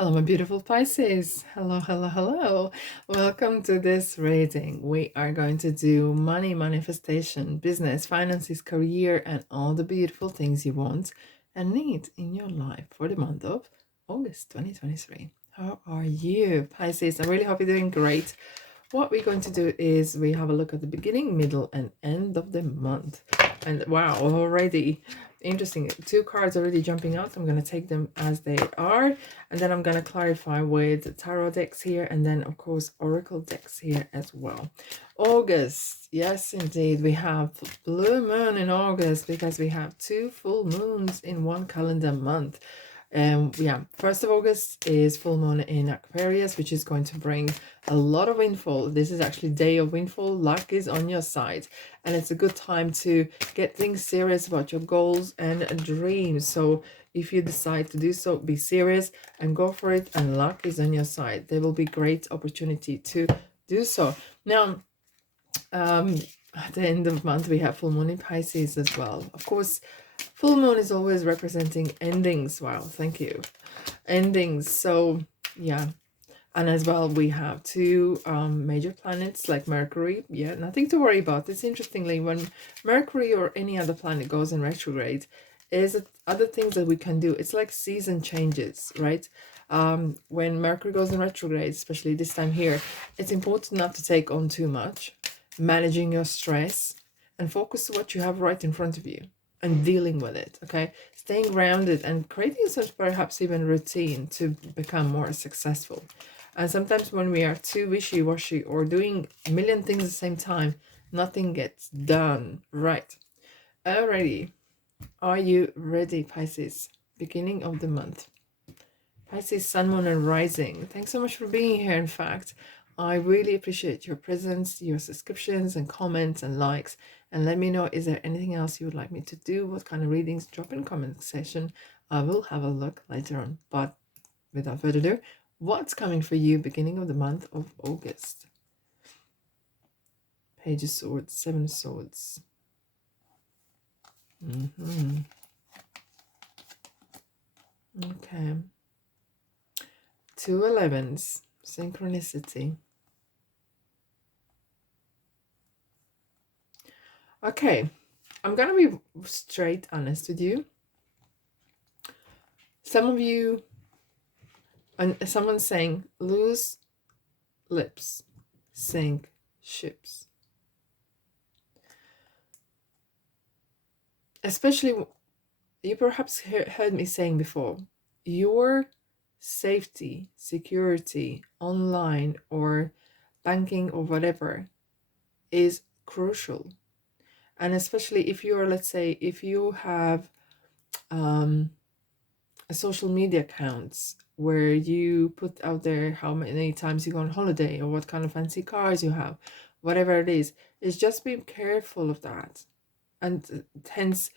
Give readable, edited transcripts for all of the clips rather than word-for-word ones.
Hello, my beautiful Pisces. Hello, hello, hello. Welcome to this reading. We are going to do money, manifestation, business, finances, career, and all the beautiful things you want and need in your life for the month of August 2023. How are you, Pisces? I really hope you're doing great. What we're going to do is we have a look at the beginning, middle, and end of the month. And wow, already interesting. Two cards already jumping out. I'm going to take them as they are. And then I'm going to clarify with tarot decks here. And then, of course, oracle decks here as well. August. Yes, indeed. We have blue moon in August because we have two full moons in one calendar month. Yeah, 1st of August is full moon in Aquarius, which is going to bring a lot of windfall. This is actually day of windfall. Luck is on your side, and it's a good time to get things serious about your goals and dreams. So if you decide to do so, be serious and go for it, and luck is on your side. There will be great opportunity to do so. Now, at the end of the month, we have full moon in Pisces as well. Of course, full moon is always representing endings. Wow, thank you. Endings. So, yeah. And as well, we have two major planets like Mercury. Yeah, nothing to worry about. It's interestingly, when Mercury or any other planet goes in retrograde, is other things that we can do. It's like season changes, right? When Mercury goes in retrograde, especially this time here, it's important not to take on too much, managing your stress, and focus on what you have right in front of you and dealing with it, okay? Staying grounded and creating such perhaps even routine to become more successful. And sometimes when we are too wishy-washy or doing a million things at the same time, nothing gets done, right? Alrighty, are you ready, Pisces? Beginning of the month. Pisces, Sun, Moon, and Rising. Thanks so much for being here, in fact. I really appreciate your presence, your subscriptions and comments and likes. And let me know, is there anything else you would like me to do? What kind of readings? Drop in comment section. I will have a look later on. But without further ado, what's coming for you beginning of the month of August? Page of Swords, Seven of Swords. Okay. 2 11s, synchronicity. Okay, I'm gonna be straight honest with you. Some of you, and someone's saying, loose lips sink ships. Especially, you perhaps heard me saying before, your safety, security, online or banking or whatever is crucial. And especially if you're, let's say, if you have a social media accounts where you put out there how many times you go on holiday or what kind of fancy cars you have, whatever it is just being careful of that. And hence,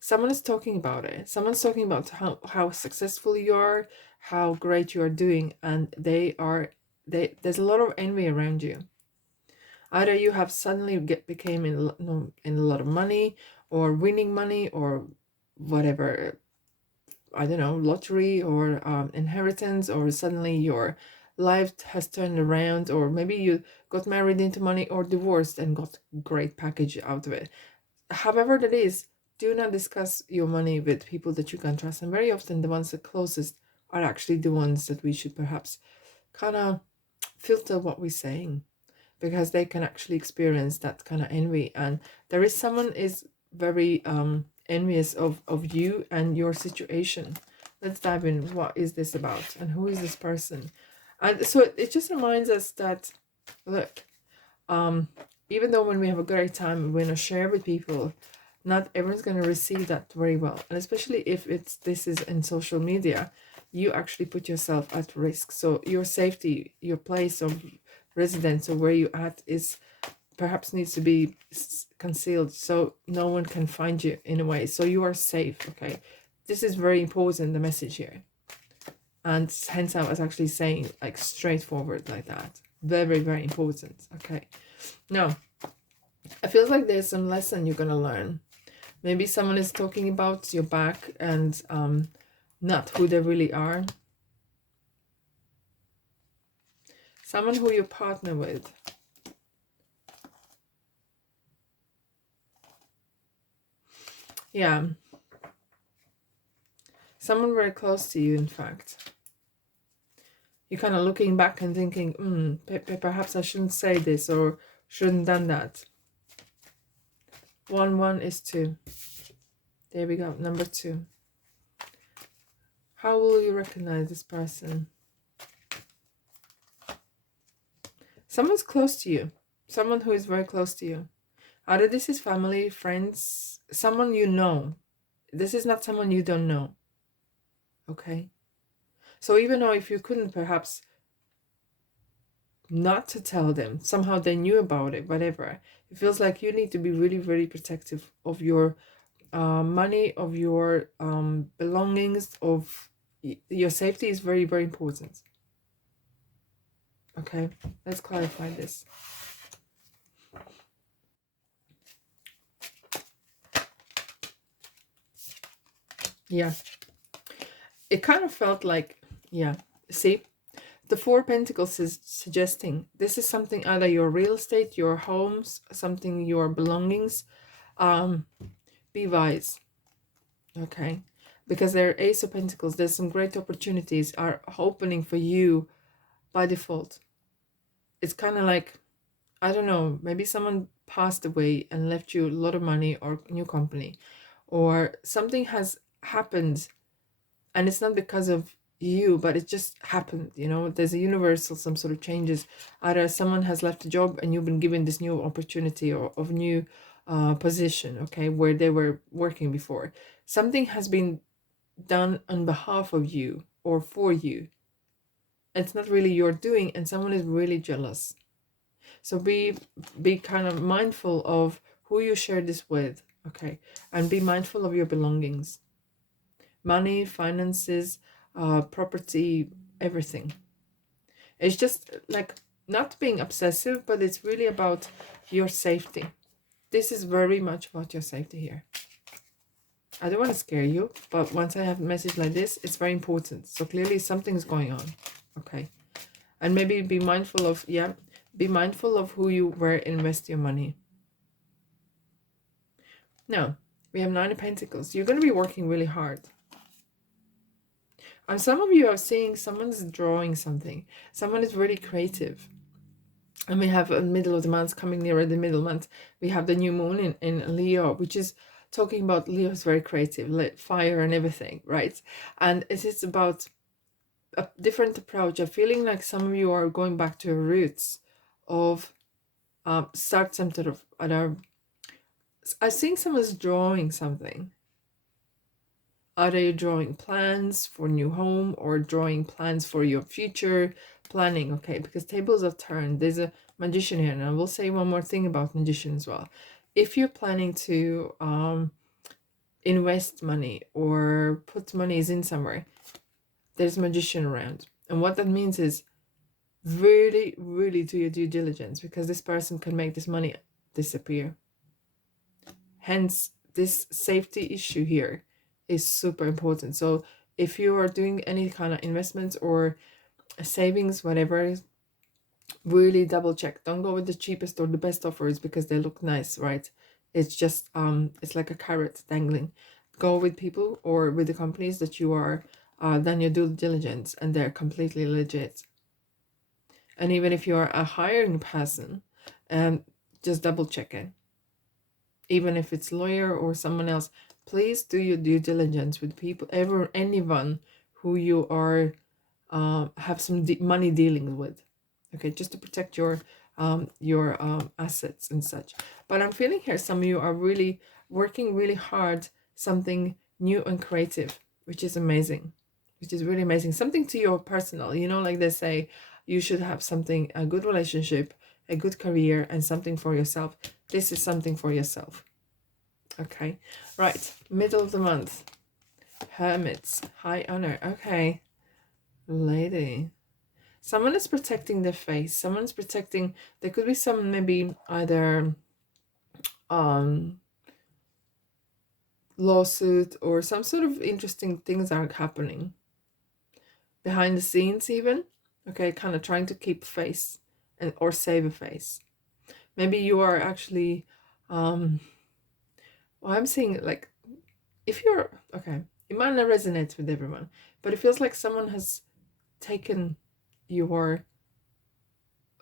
someone is talking about it. Someone's talking about how successful you are, how great you are doing, and there's a lot of envy around you. Either you have suddenly became in a lot of money, or winning money, or whatever, I don't know, lottery or inheritance, or suddenly your life has turned around, or maybe you got married into money or divorced and got great package out of it. However that is, do not discuss your money with people that you can trust. And very often the ones that closest are actually the ones that we should perhaps kind of filter what we're saying, because they can actually experience that kind of envy. And there is someone is very envious of you and your situation. Let's dive in. What is this about, and who is this person? And so it just reminds us that, look, even though when we have a great time, we want to share with people, not everyone's going to receive that very well. And especially if this is in social media, you actually put yourself at risk. So your safety, your place of residence, or where you at, is perhaps needs to be concealed so no one can find you in a way, so you are safe. Okay, this is very important, the message here. And hence I was actually saying, like, straightforward like that. Very, very important. Okay, now it feels like there's some lesson you're gonna learn. Maybe someone is talking about your back and not who they really are. Someone who you partner with. Yeah. Someone very close to you, in fact. You're kind of looking back and thinking, perhaps I shouldn't say this or shouldn't done that. 1 is 2. There we go, number 2. How will you recognize this person? Someone's close to you. Someone who is very close to you. Either this is family, friends, someone you know. This is not someone you don't know. Okay? So even though if you couldn't perhaps not to tell them, somehow they knew about it, whatever, it feels like you need to be really, really protective of your money, of your belongings, of your safety is very, very important. Okay, let's clarify this. Yeah, it kind of felt like, yeah, see, the 4 Pentacles is suggesting this is something, either your real estate, your homes, something, your belongings. Be wise, okay? Because there are Ace of Pentacles, there's some great opportunities are opening for you by default. It's kind of like, I don't know, maybe someone passed away and left you a lot of money or new company, or something has happened and it's not because of you, but it just happened, you know. There's a universal, some sort of changes. Either someone has left a job and you've been given this new opportunity or of new position, okay, where they were working before. Something has been done on behalf of you or for you. It's not really your doing, and someone is really jealous. So be kind of mindful of who you share this with, okay, and be mindful of your belongings. Money, finances, property, everything. It's just like not being obsessive, but it's really about your safety. This is very much about your safety here. I don't want to scare you, but once I have a message like this, it's very important. So clearly something's going on, okay? And maybe be mindful of, yeah, be mindful of who you where invest your money. Now, we have 9 of Pentacles. You're going to be working really hard. And some of you are seeing someone's drawing something. Someone is really creative. And we have a middle of the month, coming nearer the middle month, we have the new moon in Leo, which is talking about Leo is very creative, like fire and everything, right? And it is about a different approach. I'm feeling like some of you are going back to your roots of start some sort of other. I think someone's drawing something. Either you're drawing plans for new home or drawing plans for your future, planning, okay? Because tables have turned. There's a magician here, and I will say one more thing about magician as well. If you're planning to invest money or put monies in somewhere, there's a magician around. And what that means is really, really do your due diligence, because this person can make this money disappear. Hence, this safety issue here is super important. So if you are doing any kind of investments or savings, whatever, really double check. Don't go with the cheapest or the best offers because they look nice, right? It's just it's like a carrot dangling. Go with people or with the companies that you are done your due diligence and they're completely legit. And even if you are a hiring person, just double check it. Even if it's lawyer or someone else, please do your due diligence with people, anyone who you are have some money dealings with, okay, just to protect your assets and such. But I'm feeling here some of you are really working really hard, something new and creative, which is amazing, which is really amazing. Something to your personal, you know, like they say, you should have something, a good relationship, a good career, and something for yourself. This is something for yourself. Okay, right, middle of the month, Hermits, high honor. Okay, lady, someone is protecting their face. Someone's protecting, there could be some, maybe either lawsuit or some sort of interesting things are happening behind the scenes even, Okay, kind of trying to keep face and or save a face. Maybe you are actually, well, I'm seeing like, if you're, okay, it might not resonate with everyone, but it feels like someone has taken your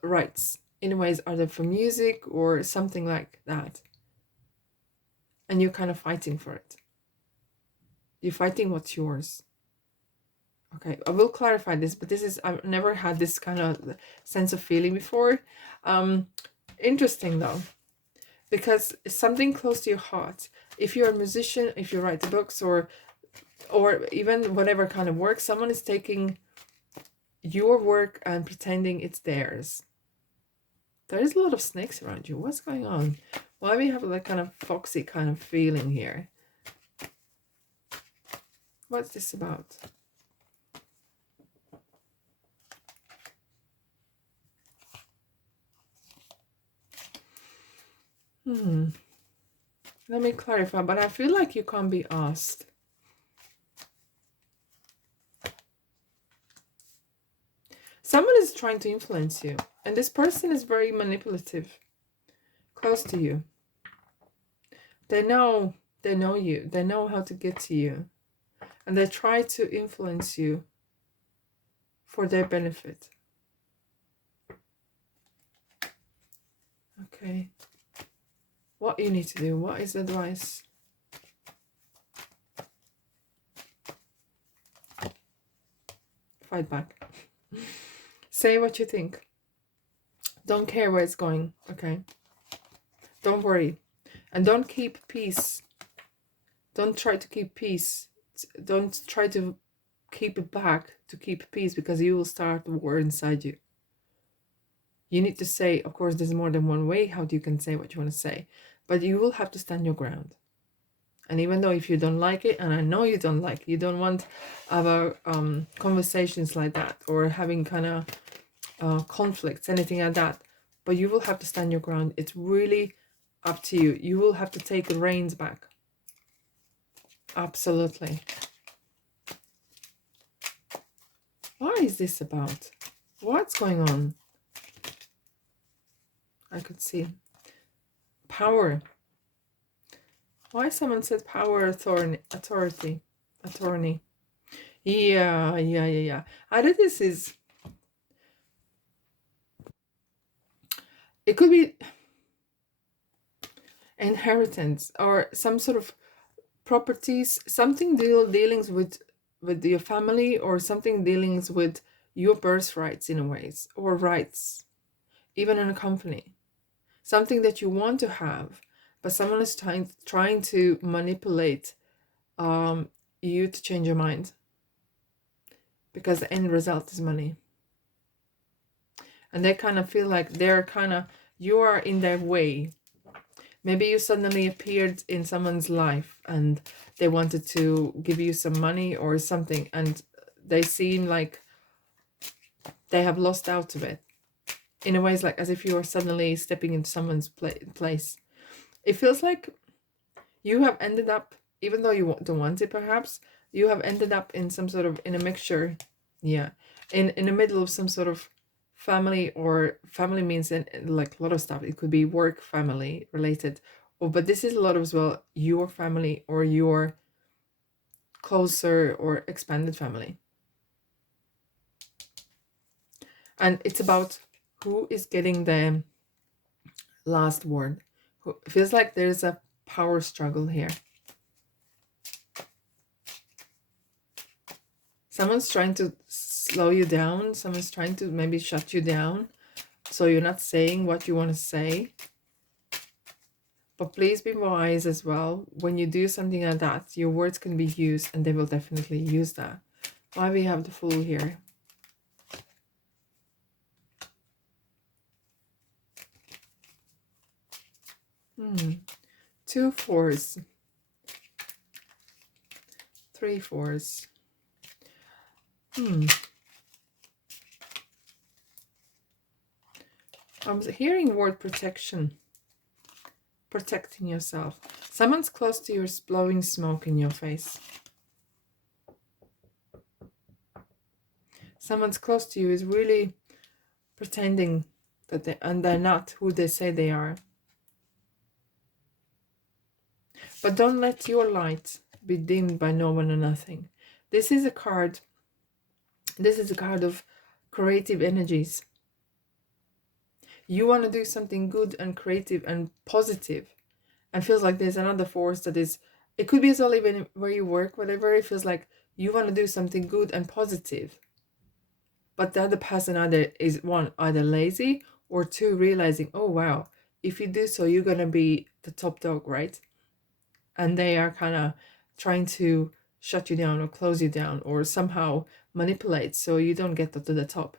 rights in ways, either for music or something like that, and you're kind of fighting for it. You're fighting what's yours. Okay, I will clarify this, but this is, I've never had this kind of sense of feeling before. Interesting though, because it's something close to your heart. If you're a musician, if you write books, or even whatever kind of work, someone is taking your work and pretending it's theirs. There is a lot of snakes around you. What's going on? Why we have that kind of foxy kind of feeling here? What's this about? Let me clarify, but I feel like you can't be asked. Someone is trying to influence you, and this person is very manipulative, close to you. They know you, they know how to get to you, and they try to influence you for their benefit. Okay. What you need to do, what is the advice? Fight back. Say what you think. Don't care where it's going, okay? Don't worry. And don't keep peace. Don't try to keep peace. Don't try to keep it back to keep peace, because you will start a war inside you. You need to say, of course, there's more than one way how you can say what you want to say, but you will have to stand your ground. And even though if you don't like it, and I know you don't like it, you don't want our conversations like that, or having kind of conflicts, anything like that, but you will have to stand your ground. It's really up to you. You will have to take the reins back. Absolutely. What is this about? What's going on? I could see power. Why someone said power, authority. Yeah. Either this is, it could be inheritance or some sort of properties, something dealings with your family, or something dealings with your birthrights in a ways, or rights, even in a company. Something that you want to have, but someone is trying to manipulate you to change your mind, because the end result is money. And they kind of feel like you are in their way. Maybe you suddenly appeared in someone's life and they wanted to give you some money or something, and they seem like they have lost out of it. In a way, it's like as if you are suddenly stepping into someone's place. It feels like you have ended up, even though you don't want it perhaps, you have ended up in some sort of, in a mixture, yeah, in the middle of some sort of family, or family means in like a lot of stuff. It could be work, family related, but this is a lot of as well your family, or your closer or expanded family. And it's about who is getting the last word. It feels like there's a power struggle here. Someone's trying to slow you down. Someone's trying to maybe shut you down, so you're not saying what you want to say. But please be wise as well. When you do something like that, your words can be used, and they will definitely use that. Why we have the Fool here? Two fours. Three fours. I'm hearing word protection. Protecting yourself. Someone's close to you is blowing smoke in your face. Someone's close to you is really pretending that they're not who they say they are. But don't let your light be dimmed by no one or nothing. This is a card. This is a card of creative energies. You want to do something good and creative and positive, and feels like there's another force that is, it could be as well even where you work, whatever, it feels like you want to do something good and positive, but the other person either is, one, either lazy, or two, realizing, oh wow, if you do so, you're gonna be the top dog, right? And they are kind of trying to shut you down or close you down or somehow manipulate so you don't get to the top.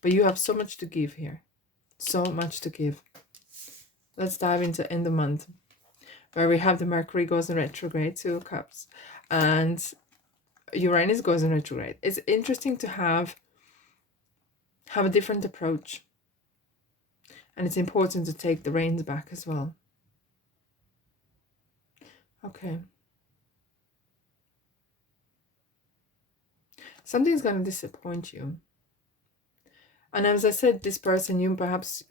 But you have so much to give here, so much to give. Let's dive into end of month, where we have the Mercury goes in retrograde, 2 of Cups, and Uranus goes in retrograde. It's interesting to have a different approach, and it's important to take the reins back as well. Okay. Something's going to disappoint you. And as I said, this person, you perhaps,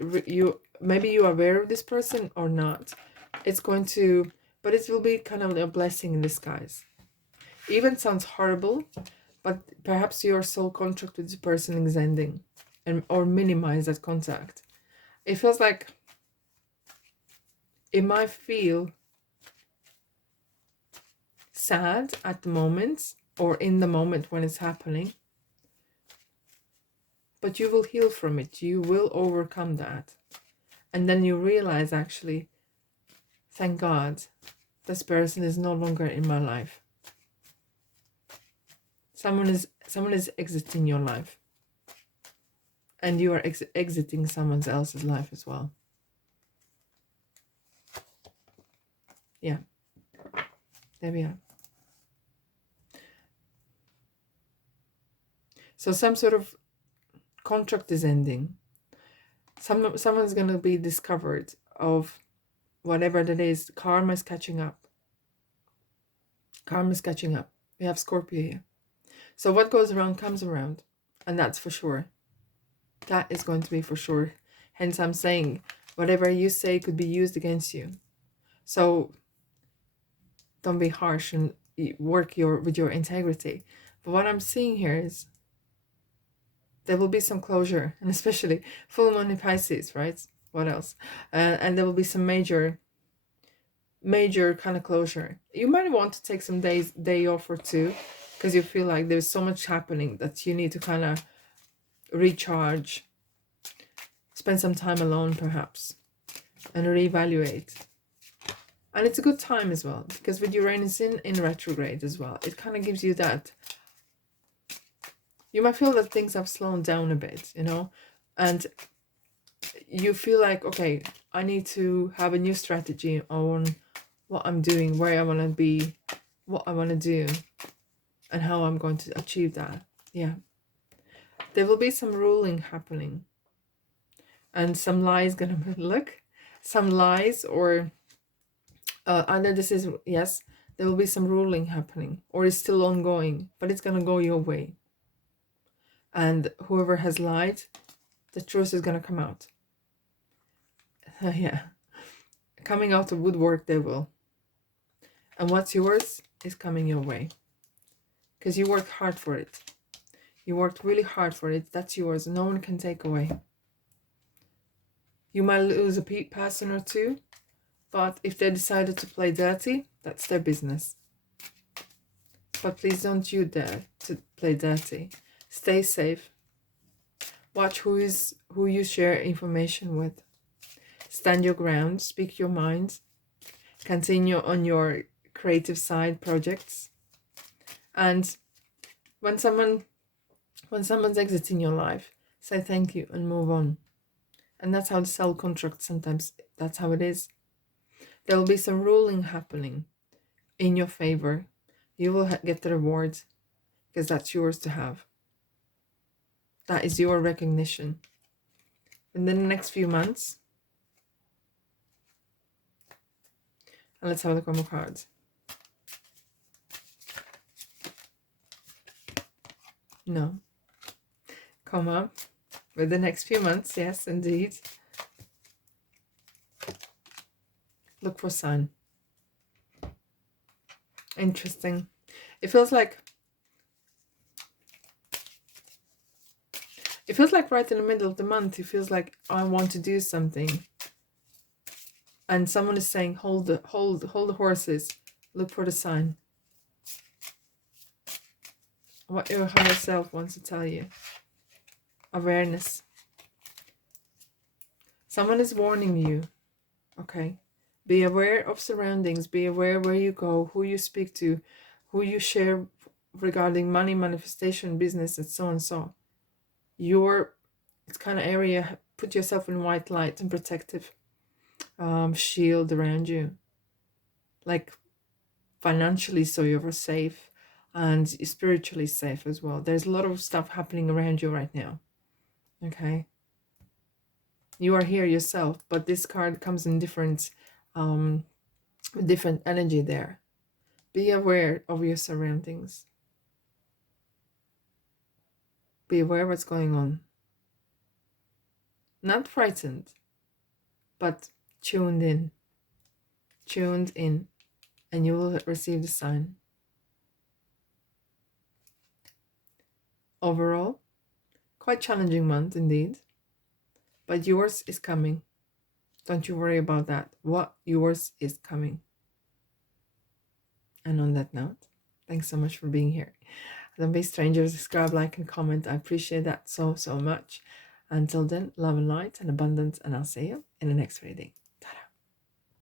maybe you are aware of this person or not. It's going to, but it will be kind of a blessing in disguise. Even sounds horrible, but perhaps your soul contract with this person is ending, or minimize that contact. It feels like it might feel sad at the moment, or in the moment when it's happening, but you will heal from it. You will overcome that. And then you realize, actually, thank God, this person is no longer in my life. Someone is exiting your life. And you are exiting someone else's life as well. Yeah. There we are. So some sort of contract is ending. Someone's going to be discovered of whatever that is. Karma is catching up. Karma is catching up. We have Scorpio here. So what goes around comes around. And that's for sure. That is going to be for sure. Hence I'm saying whatever you say could be used against you. So don't be harsh and work with your integrity. But what I'm seeing here is there will be some closure, and especially full moon in Pisces, right? What else? And there will be some major kind of closure. You might want to take some day off or two, because you feel like there's so much happening that you need to kind of recharge, spend some time alone perhaps, and reevaluate. And it's a good time as well, because with Uranus in retrograde as well, it kind of gives you that. You might feel that things have slowed down a bit, you know, and you feel like, okay, I need to have a new strategy on what I'm doing, where I want to be, what I want to do, and how I'm going to achieve that. Yeah. There will be some ruling happening, and some lies gonna look, some lies, or either this is, yes, there will be some ruling happening, or it's still ongoing, but it's gonna go your way. And whoever has lied, the truth is gonna come out. Yeah, coming out of woodwork they will. And what's yours is coming your way, because you worked hard for it. You worked really hard for it. That's yours. No one can take away. You might lose a person or two, but if they decided to play dirty, that's their business. But please don't you dare to play dirty. Stay safe. Watch who you share information with. Stand your ground. Speak your mind. Continue on your creative side projects. And when someone's exiting your life, say thank you and move on. And that's how the soul contract sometimes, that's how it is. There will be some ruling happening in your favor. You will get the reward, because that's yours to have. That is your recognition. And then the next few months, and let's have a look on the cards. No. come up with the next few months. Yes, indeed. Look for sun. Interesting. It feels like right in the middle of the month, it feels like I want to do something. And someone is saying, hold the horses. Look for the sign. What your higher self wants to tell you. Awareness. Someone is warning you. Okay. Be aware of surroundings. Be aware where you go, who you speak to, who you share regarding money, manifestation, business, and so on and so. It's kind of area, put yourself in white light and protective shield around you. Like financially, so you're safe, and spiritually safe as well. There's a lot of stuff happening around you right now. Okay. You are here yourself, but this card comes in different energy there. Be aware of your surroundings. Be aware what's going on. Not frightened, but tuned in. Tuned in, and you will receive the sign. Overall, quite challenging month indeed, but yours is coming. Don't you worry about that. What yours is coming. And on that note, thanks so much for being here. Don't be strangers. Subscribe, like, and comment. I appreciate that so much. Until then, love and light and abundance, and I'll see you in the next reading.